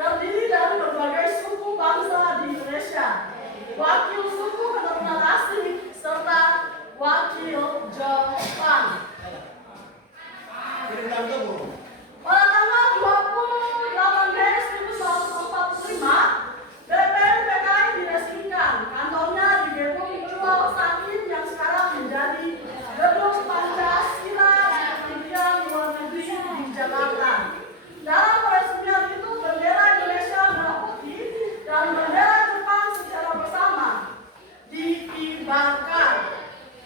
Terdiri dari berbagai wakil suku keturunan asing, serta wakil Jepang. Pada tanggal 28 Mei 1945, BPN PKI diresmikan. Kantornya di Gedung Jual Sakin yang sekarang menjadi Gedung Pancasila Kementerian Luar Negeri di Jakarta. Dalam peresmian itu bendera Indonesia merah putih dan bendera Jepang secara bersama dikibarkan.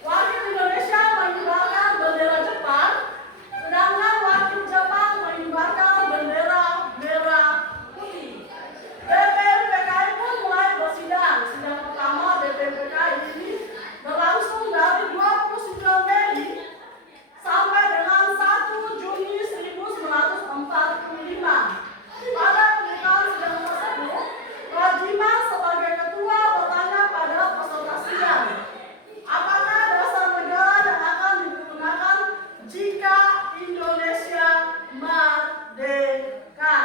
Wakil Indonesia mengibarkan bendera Jepang, sedangkan wakil Jepang mengibarkan bendera merah putih. BPN PKI pun mulai bersidang. Sidang pertama BPN PKI ini berlangsung dari 29 Mei sampai dengan 1 Juni 1945. Pada pembukaan sidang tersebut, Rajiman sebagai ketua bertanya pada peserta sidang, apakah dasar negara yang akan digunakan jika Indonesia merdeka?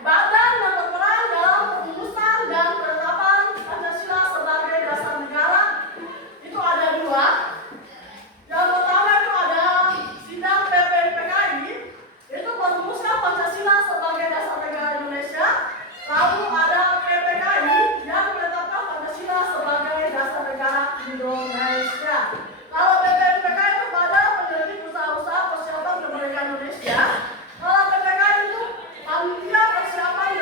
Badan yang berperan dalam perumusan dan penetapan Pancasila sebagai dasar negara itu ada dua. Yang pertama itu ada sidang BPN PKI, itu perumusan Pancasila sebagai dasar negara Indonesia. Lalu ada PPKI yang menetapkan Pancasila sebagai dasar negara Indonesia. Kalau BPN PKI itu pada penyelidik usaha-usaha persiapan kemerdekaan Indonesia. Kalau PPKI itu panitia persiapan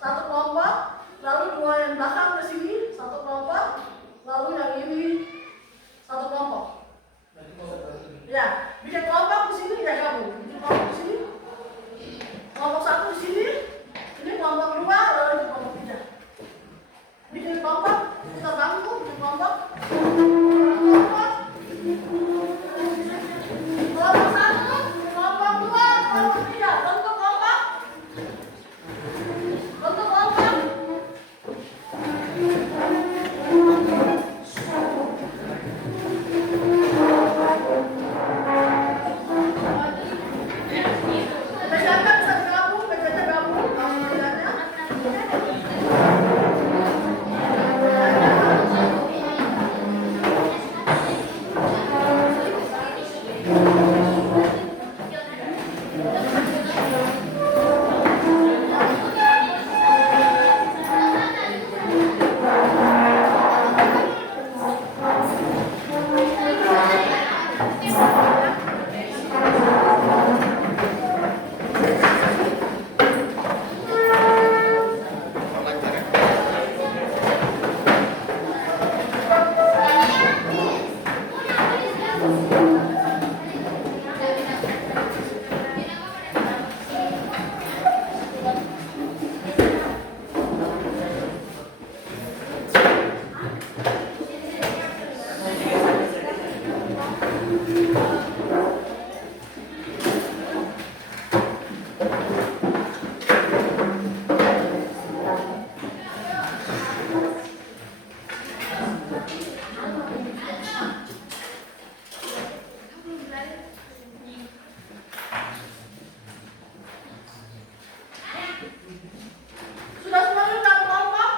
satu kelompok, lalu dua yang belakang ke sini, satu kelompok, lalu yang ini satu kelompok. Ya, bikin kelompok di sini ya gabung. Bikin kelompok di sini, kelompok satu di sini, ini kelompok dua, lalu ini kelompok tiga. Bikin kelompok, kita bantu, bikin kelompok, kelompok, kelompok satu, kelompok dua, kelompok tiga, bentuk kelompok, bentuk kelompok. Bedakan bisa gabung, bedanya gabung, kalau bedanya. Sudah semuanya dalam kelompok?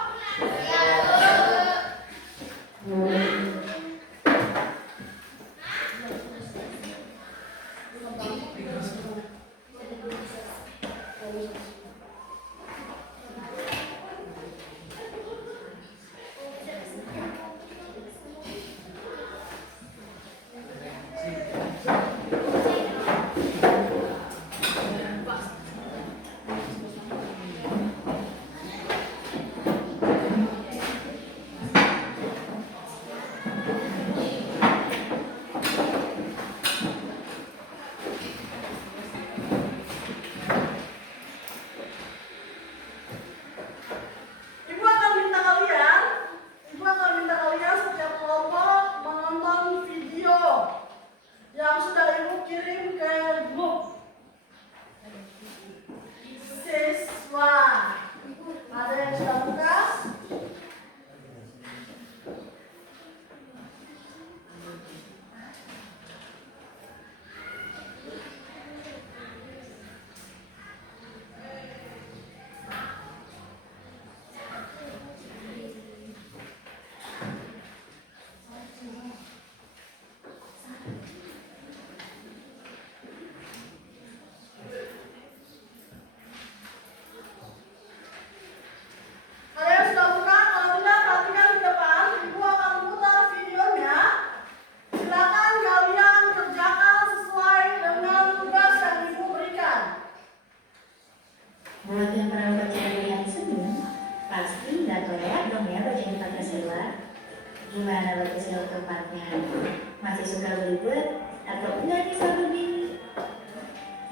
Ibu akan minta kalian setiap kelompok menonton video yang sudah ibu kirim ke grup siswa. Ada yang sudah buka? Ada yang sudah buka? Kalau tidak, perhatikan di depan. Ibu akan putar videonya. Silakan kalian kerjakan sesuai dengan tugas yang ibu berikan. Buat yang pernah baca yang sebelum, pasti nggak kelewat dong ya bacain Pancasila. Gimana baca sila keempatnya? Masih suka beribut atau enggak nih selalu gini?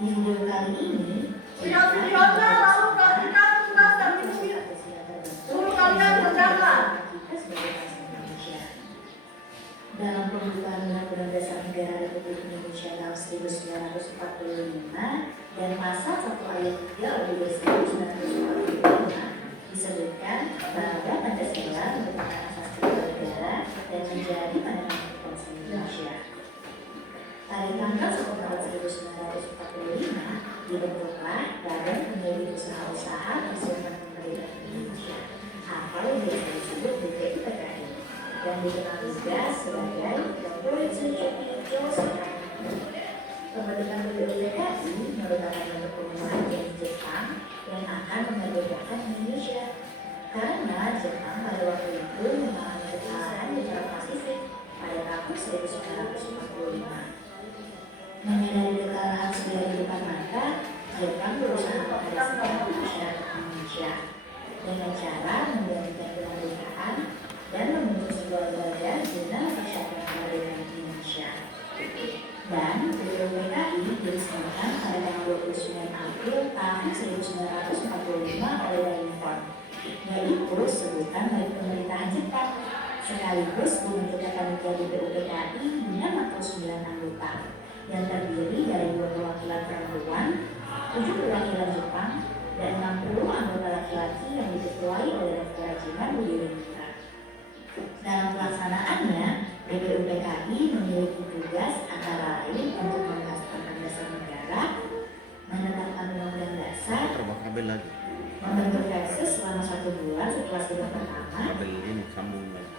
Di video kali ini, Lihat videonya, lalu perhatikan tugas yang ibu suruh kalian kerjakan. kita sebagai bangsa Indonesia. Dalam pembukaan Undang-Undang Dasar Negara Republik Indonesia tahun 1945 dan pasal 1 ayat 3 OUD 1945 disebutkan bahwa Pancasila merupakan asas negara dan menjadi pandangan bangsa Indonesia. Pada tanggal 1 Maret 1945 dibentuklah Badan Menjadi Usaha-Usaha Persiapan Kemerdekaan Indonesia atau biasa disebut BPIPKI dan dikenal juga sebagai The Political Geoscience. Pembentukan BPIPKI merupakan bentuk perubahan dari Jepang yang akan memerdekakan Indonesia karena Jepang pada waktu itu mengalami kekalahan di Perang Pasifik pada tahun 1945. Menyadari kekalahan sudah di depan mata, Jepang berusaha mengadopsi masyarakat Indonesia. dengan cara menggantikan kemerdekaan dan membentuk sebuah lembaga guna persatuan kemerdekaan Indonesia. Dan BPUPKI diresmikan pada tanggal 29 April tahun 1945 oleh Dainippon, yaitu sebutan dari pemerintahan Jepang, sekaligus dibentuknya panitia BPUPKI dengan 49 anggota yang terdiri dari 20 perwakilan perempuan, 7 perwakilan Jepang, dan 60 anggota laki-laki yang diketuai oleh Dr. Rajiman Budiwinitra. Dalam pelaksanaannya, BPUPKI memiliki tugas antara lain untuk mengesahkan dasar negara, menetapkan undang-undang dasar, membentuk versus selama 1 bulan setelah sidang pertama,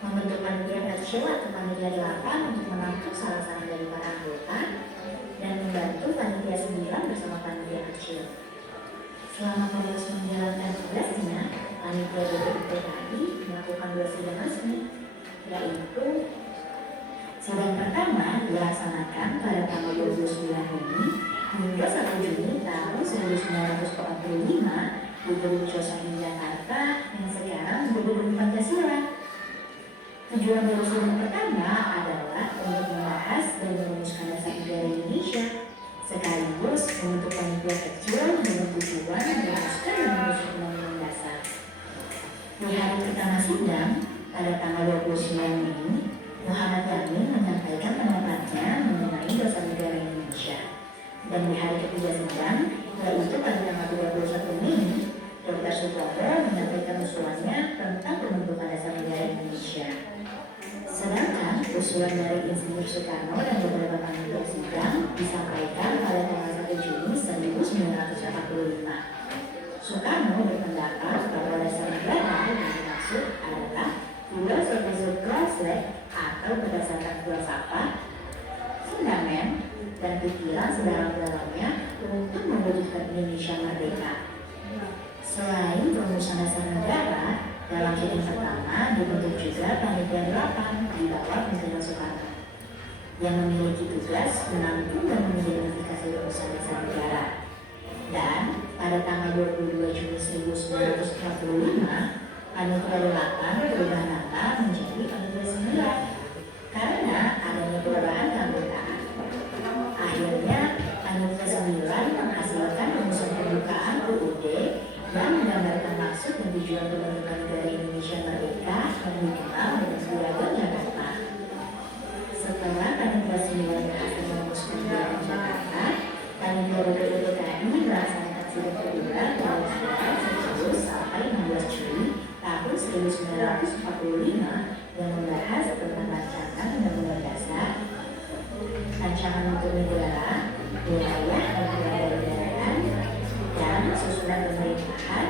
membentuk panitia kecil atau panitia 8 untuk menampung saran-saran dari para anggota, dan membantu panitia 9 bersama panitia kecil. Selama proses menjalankan tugasnya, panitia BPUPKI melakukan 2 sidang resmi, yaitu sidang pertama dilaksanakan pada tanggal 29 Juni hingga 1 Juni tahun 1945 di Gedung Josephine Jakarta yang sekarang menjadi Gedung Pancasila. Tujuan dari sidang pertama adalah untuk membahas dan merumuskan dasar negara Indonesia, sekaligus membentuk panitia kecil dengan tujuan merumuskan dan menyusun undang-undang dasar. Di hari pertama sidang pada tanggal 29 Mei, Muhammad Yamin menyampaikan pendapatnya mengenai dasar negara Indonesia. Dan di hari ketiga sidang, yaitu pada tanggal 31 Mei, Dr. Sutopo menyampaikan usulannya tentang pembentukan dasar negara Indonesia. Sedangkan usulan dari Insinyur Soekarno dan beberapa panitia sidang disampaikan pada tanggal 1 Juni 1945. Soekarno berpendapat bahwa dasar negara yang dimaksud adalah filosofi klasik atau berdasarkan filsafat, fundament, dan pikiran sedalam-dalamnya untuk mewujudkan Indonesia merdeka. Selain perumusan dasar negara, dalam sidang pertama dibentuk juga panitia 8 di bawah pimpinan Soekarno yang memiliki tugas menampung dan mengidentifikasi perumusan dasar negara. Dan pada tanggal 22 Juni 1945, panitia 8 berubah nama menjadi panitia 9 karena adanya perubahan keanggotaan. Akhirnya, panitia 9 menghasilkan rumusan pembukaan UUD dan menggambarkan maksud dan tujuan pembentukan negara Indonesia merdeka yang dikenal dengan Piagam Jakarta. Setelah panitia 9 berhasil merumuskan Piagam Jakarta, panitia BPUPKI melaksanakan sidang kedua pada tanggal 10 sampai 16 Juli tahun 1945 yang membahas tentang rancangan undang-undang dasar, rancangan untuk negara, wilayah dan kewarganegaraan, dan susunan pemerintahan,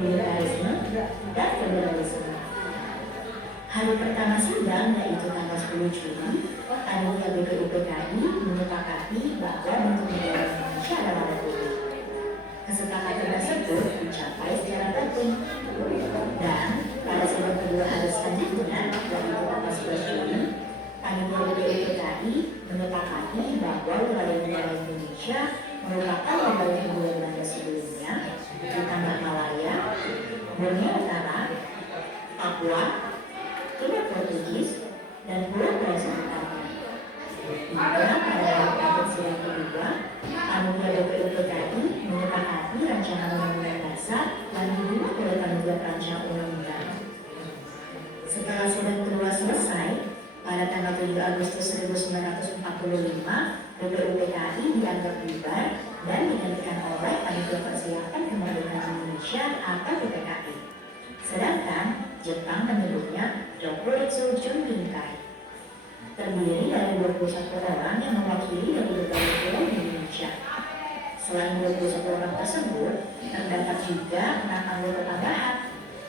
militerisme, dan federalisme. Hari pertama sidang, yaitu tanggal 10 Juli, panitia BPUPKI menyepakati bahwa bentuk negara Indonesia adalah republik. Kesepakatan tersebut dicapai secara tertib. Dan pada sidang kedua hari selanjutnya, yaitu tanggal 11 Juli, panitia BPUPKI menyepakati bahwa wilayah negara Indonesia merupakan wilayah Hindia Belanda sebelumnya, ditambah Malaya, Borneo Utara, Papua, Timur Portugis, dan Pulau Utara. Hingga pada sidang kedua, panitia BPUPKI menyepakati rancangan undang-undang dasar yang dibuat oleh panitia perancang undang-undang. Setelah sidang kedua selesai, pada tanggal 7 Agustus 1945, BPUPKI dianggap bubar dan digantikan oleh Panitia Persiapan Kemerdekaan Indonesia atau PPKI. Sedangkan Jepang menyebutnya Dokuretsu Junbinkai. Terdiri dari 21 orang yang mewakili dari berbagai pulau di Indonesia. Selain 21 orang tersebut, terdapat juga 6 anggota tambahan,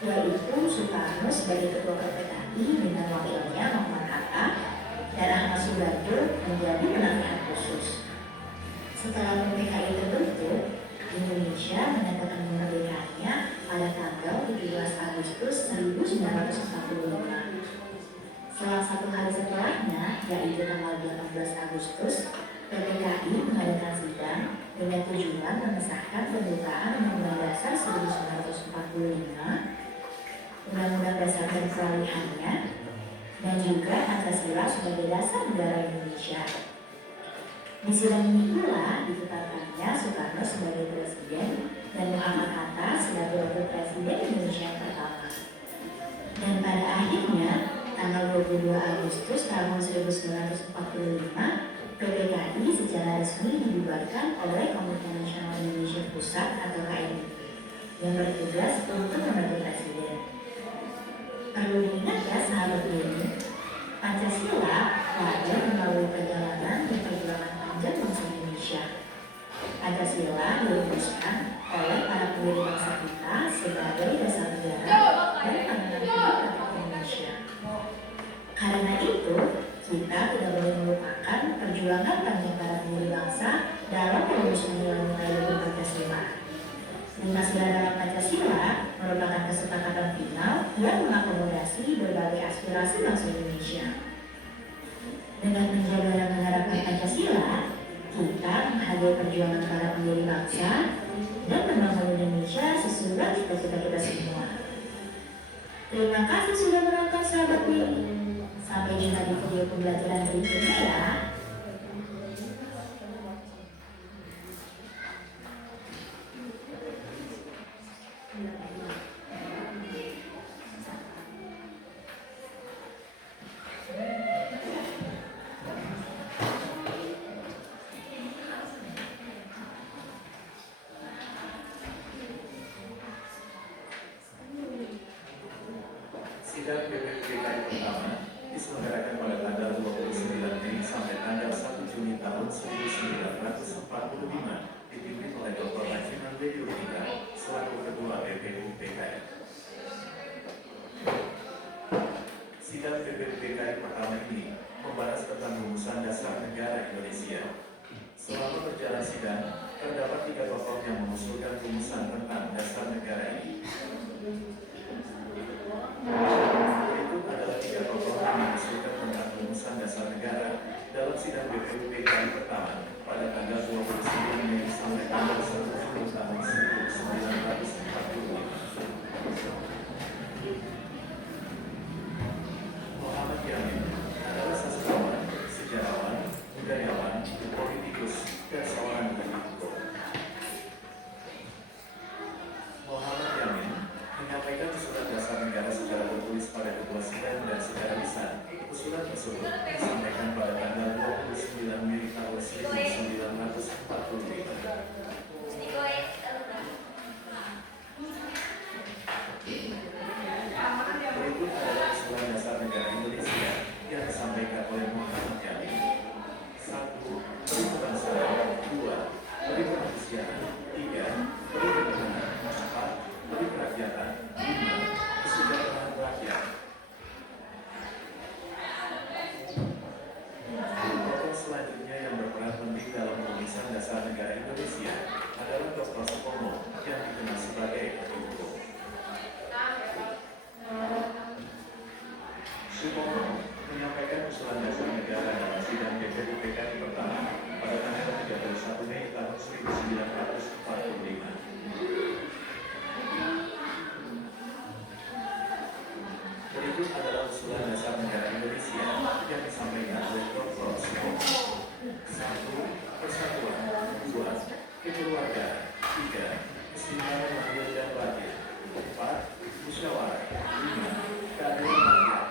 yaitu Soekarno sebagai Ketua PPKI dengan wakilnya Muhammad Hatta dan Ahmad Subarjo menjadi penasihat khusus. Setelah PPKI terbentuk, Indonesia menyatakan kemerdekaannya pada tanggal 17 Agustus 1945. Setelah 1 hari setelahnya, yaitu tanggal 18 Agustus, PPKI mengadakan sidang dengan tujuan mengesahkan pembukaan Undang-Undang Dasar 1945 Undang-Undang Dasar dan peralihannya, dan juga Pancasila sebagai dasar negara Indonesia. Di sidang ini pula ditetapkannya Soekarno sebagai presiden dan Muhammad Hatta sebagai wakil presiden Indonesia yang pertama. Dan pada akhirnya, tanggal 22 Agustus tahun 1945, PPKI secara resmi dibubarkan oleh Komite Nasional Indonesia Pusat atau KNI yang bertugas untuk membantu presiden. Perlu diingat ya sahabat ini, Pancasila lahir melalui perjalanan dan perjuangan panjang bangsa Indonesia. Pancasila dirumuskan oleh para pendiri bangsa kita sebagai dasar negara dan pandangan hidup rakyat Indonesia. Karena itu, kita tidak boleh melupakan perjuangan panjang para pendiri bangsa dalam merumuskan nilai-nilai luhur Pancasila. 5 sila dalam Pancasila merupakan kesepakatan final yang mengakomodasi berbagai aspirasi bangsa Indonesia. Dengan menjaga dan menerapkan Pancasila, kita menghargai perjuangan para pendiri bangsa dan membangun Indonesia sesuai cita-cita kita semua. Terima kasih sudah menonton sahabat ini. Sampai jumpa di video pembelajaran berikutnya ya. Sidang PPKI pertama diselenggarakan pada tanggal 29 Mei sampai tanggal 1 Juni tahun 1945, dipimpin oleh Dr. Rajiman B. Yudhika selaku Ketua PPKI. Sidang PPKI pertama ini membahas tentang rumusan dasar negara Indonesia. Selama berjalan sidang, terdapat 3 tokoh yang mengusulkan rumusan tentang dasar negara ini. Berikut adalah 3 tokoh yang mengusulkan tentang rumusan dasar negara dalam sidang BPUPKI pertama pada tanggal 29 Mei sampai tanggal 1 Juni tahun 1945. Muhammad Yamin adalah sastrawan, sejarawan, budayawan, politikus, dan seorang ahli hukum. Muhammad Yamin menyampaikan usulan dasar negara secara tertulis pada ketua sidang dan secara lisan. Usulan tersebut disampaikan pada tanggal 29 Mei tahun 1945. Berikut adalah usulan dasar negara Indonesia yang disampaikan oleh Muhammad Yamin. 1. Beri kebangsaan. 2. Beri kemanusiaan. 3. Beri ketuhanan. 4. Beri kerakyatan. 5. Kesejahteraan rakyat. Tokoh selanjutnya yang berperan penting dalam penulisan dasar negara Indonesia adalah Dr. Supomo yang dikenal sebagai ahli hukum. Supomo menyampaikan usulan dasar negara dalam sidang BPUPKI pertama pada tanggal 31 Mei tahun 1945. Berikut adalah usulan dasar negara Indonesia yang disampaikan oleh Dr. Supomo. 1. Persatuan. 2. Kekeluargaan. 3. Keseimbangan lahir dan batin. 4. Musyawarah. 5. Keadilan rakyat.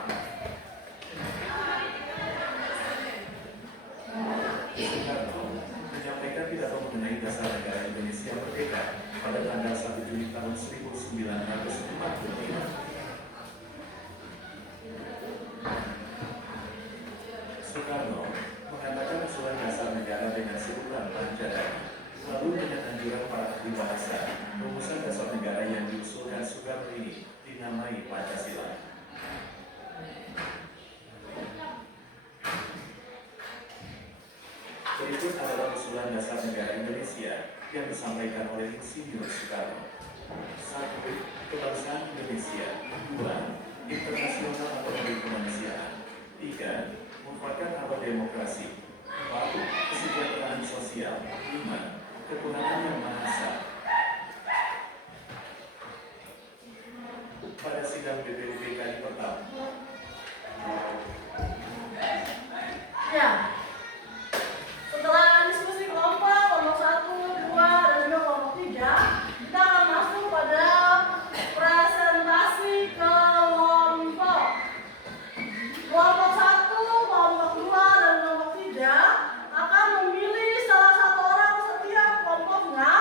Soekarno menyampaikan pidato mengenai dasar negara Indonesia merdeka pada tanggal 1 Juni tahun 1945. Soekarno mengatakan usulan dasar negara dengan sebutan Pancasila, lalu dengan anjuran para ahli bahasa, rumusan dasar negara yang diusulkan Soekarno ini dinamai Pancasila. Berikut adalah usulan dasar negara Indonesia yang disampaikan oleh Insinyur Soekarno. 1. Kebangsaan Indonesia. 2. Internasional atau kemanusiaan. 3. Mufakat atau demokrasi. 4. Kesejahteraan sosial. 5. Ketuhanan yang Maha Esa. pada sidang BPUPK pertama. Ya. Setelah diskusi kelompok 1, 2, dan juga kelompok 3, kita akan masuk pada presentasi kelompok. Kelompok 1, kelompok 2, dan kelompok 3 akan memilih salah satu orang setiap kelompoknya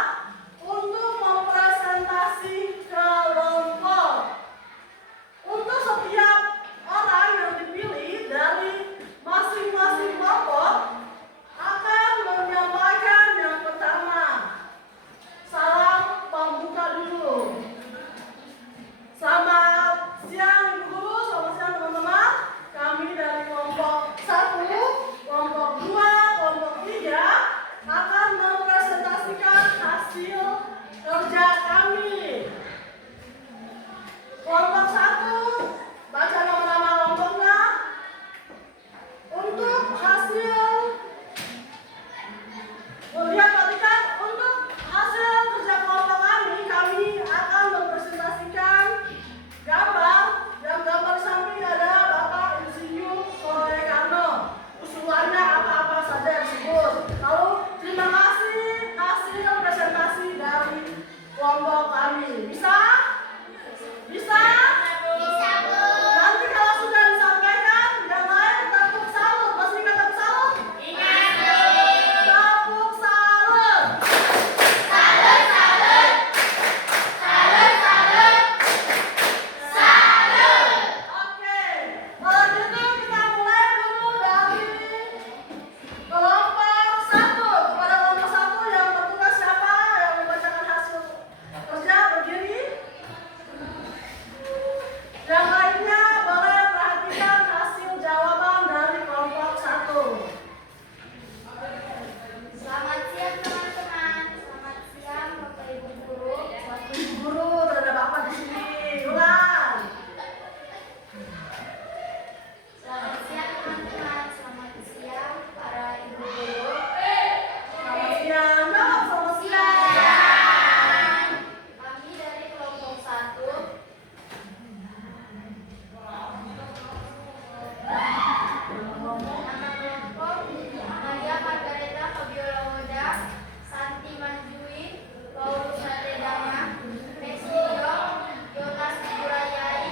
untuk mempresentasi kelompok. Untuk setiap orang yang dipilih dari masing-masing kelompok akan menyampaikan yang pertama. Salam pembuka dulu. Selamat siang Ibu Guru, selamat siang teman-teman. Kami dari kelompok 1, kelompok 2, kelompok 3 akan mempresentasikan hasil kerja kami. Kelompok 1, baca nama-nama kelompoknya. Untuk hasil, lihat perhatikan, untuk hasil kerja kelompok kami akan mempresentasikan gambar. Yang gambar di samping ada Bapak Insinyur Soekarno. Usulannya apa-apa saja yang disebut. Lalu terima kasih hasil presentasi dari kelompok kami. Bisa? Bisa? Bisa, Bu. Nanti kalau sudah disampaikan, yang lain tepuk salut. Masih ingat tepuk salut? Ingat, Bu. Tepuk salut. Salut, salut. Salut, salut. Salut. Oke, kalau gitu kita mulai dulu dari kelompok 1. Kepada kelompok 1 yang bertugas siapa yang membacakan hasil kerja berdiri. Yang lainnya boleh perhatikan hasil jawaban dari kelompok 1. Selamat siang, teman-teman. Selamat siang, Bapak Ibu Guru. Waktu guru ada bapak di sini. Ulang. Selamat siang, teman-teman. Selamat siang, para Ibu Guru. Selamat siang. Jawab selamat siang. Dan kami dari kelompok 1. Nama kelompok Maria Margareta Fabiola Moda, Santi Manjui, Paulus Nadedama, Mesio, Jonas Burayai,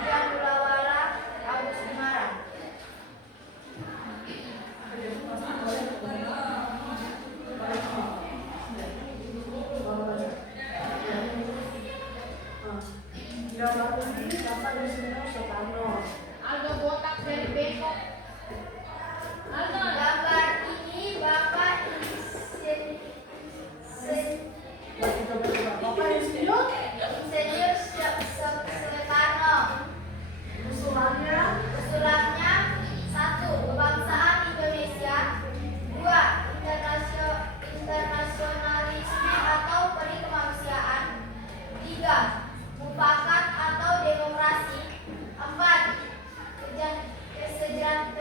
Dian Bulawala, Agus Dimara. Gambar ini Bapak Insinyur Soekarno. Agak botak dari bengkok. Gambar ini Bapak Bapak Insinyur Insinyur Soekarno. usulannya Usulannya 1. Kebangsaan Indonesia. 2. Internasionalisme atau peri kemanusiaan. 3. Mufakat atau demokrasi. 4. Kesejahteraan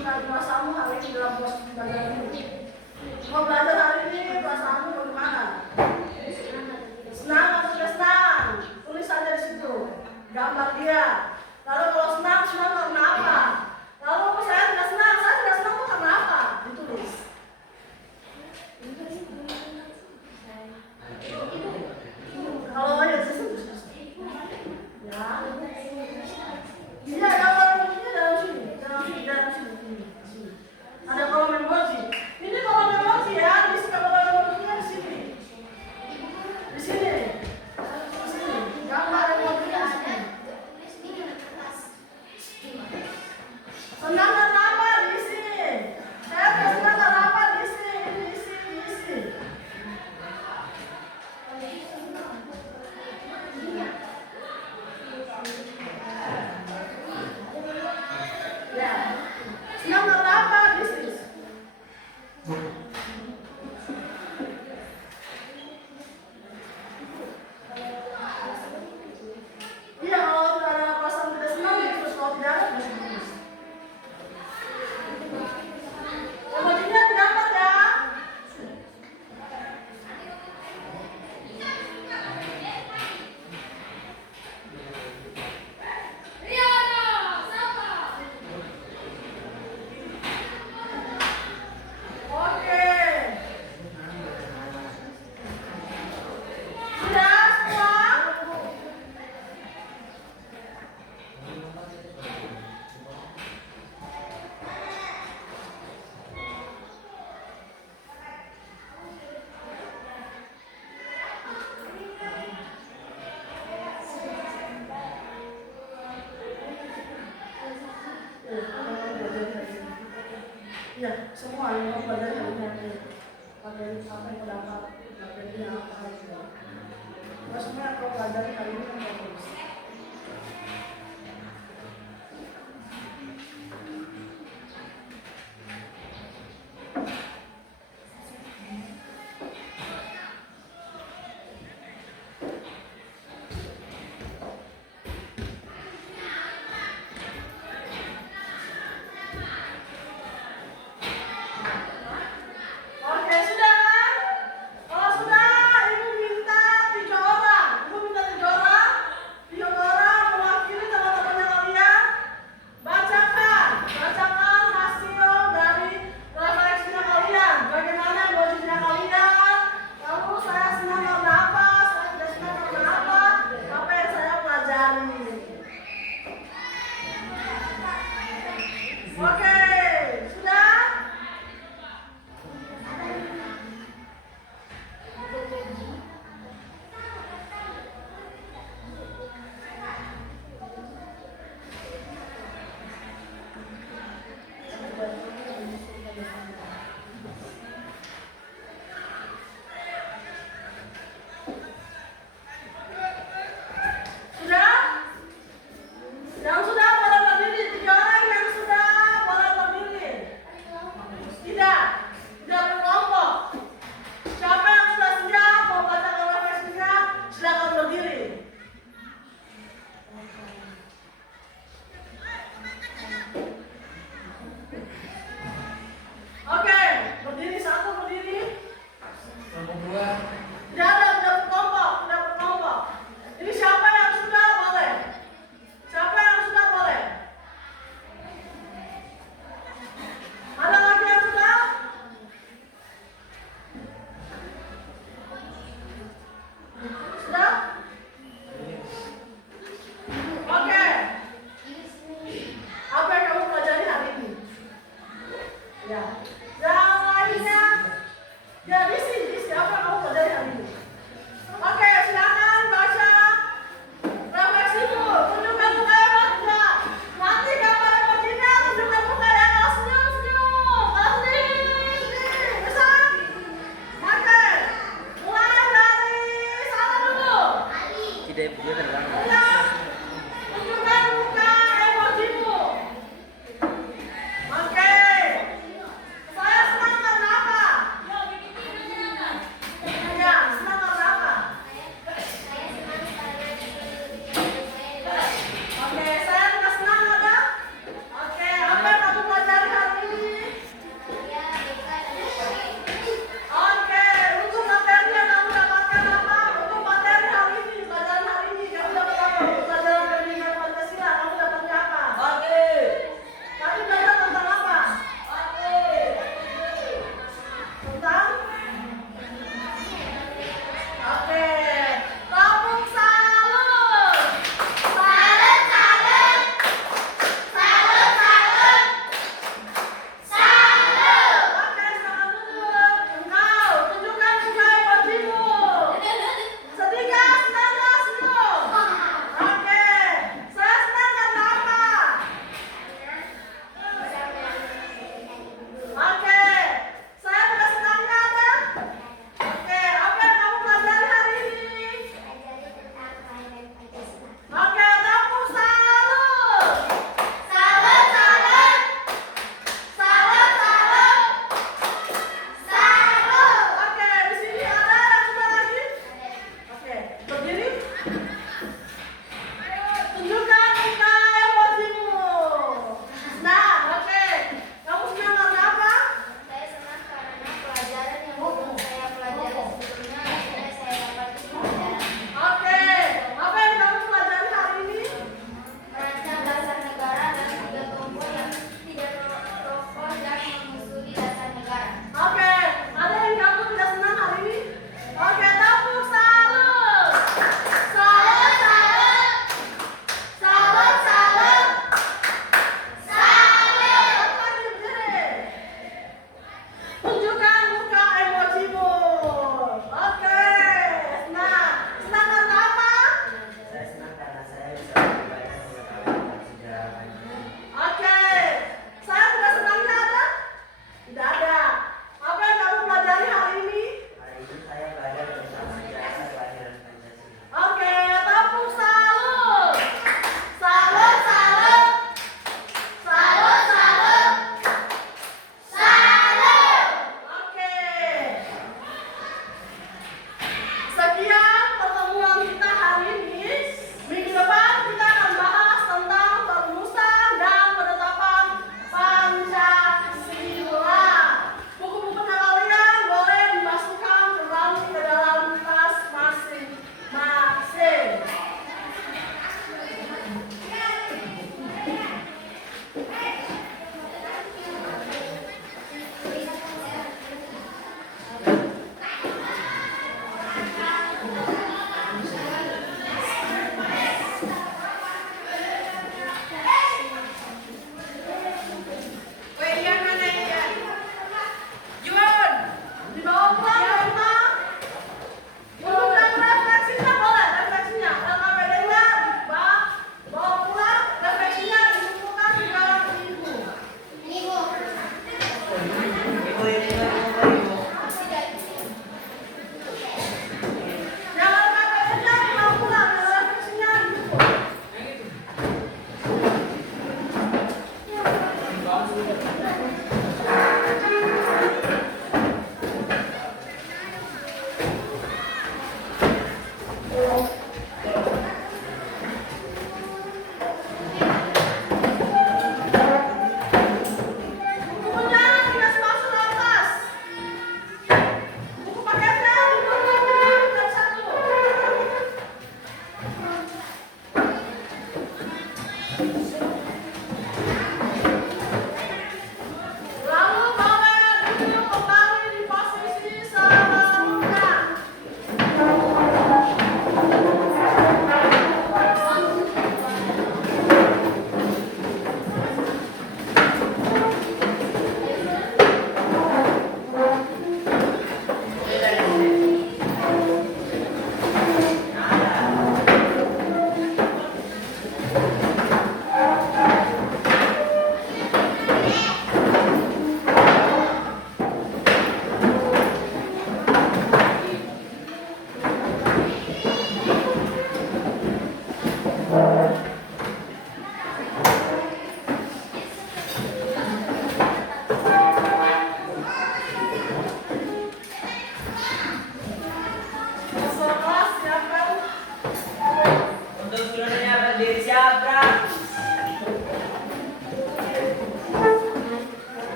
sekali perasaanmu hari ini dalam proses belajar ini? Mau belajar hari ini, perasaanmu bagaimana? Senang atau tidak senang? Tulis saja di situ. Gambar dia. Lalu kalau senang karena apa? Lalu saya tidak senang itu karena apa? Ditulis. Kalau ya ditulis. Ya. Iya, gambar emojinya dalam sini. Ada kolom emoji. Ini kolom emoji ya, di kolom emojinya di sini. Di sini. Gambar emojinya di sini. Senang karena apa? Di sini. Saya senang karena apa? Di sini. Ya. Senang karena apa? Di sini. Iya, kalau tidak ada perasaan tidak senang, terus kalau tidak ada, bisa tulis. Emojinya didapat ya. Oke. Sudah semua? Ya, semua yang mau belajar hari ini. Materi apa yang terdapat, materinya apa gitu. Terus semua kalau belajar hari ini kan bagus. Oke, sudah kan? Kalau sudah, ibu minta 3 orang. Ibu minta 3 orang. 3 orang mewakili teman-temannya kalian. Bacakan hasil dari refleksinya kalian. Bagaimana emojinya kalian? Lalu saya senang karena apa? Saya tidak senang karena apa? Apa yang saya pelajari? Oke, sudah? Sudah? Yang sudah boleh berdiri. 3 orang yang sudah boleh berdiri. Tidak berkelompok. Siapa yang sudah siap mau baca refleksinya, silakan berdiri. Oke, berdiri satu berdiri. Tidak berkelompok. Ini siapa yang sudah boleh? Ada lagi yang sudah? Sudah? Oke. Apa yang kamu pelajari hari ini? Ya. Yang lainnya, ya di sini.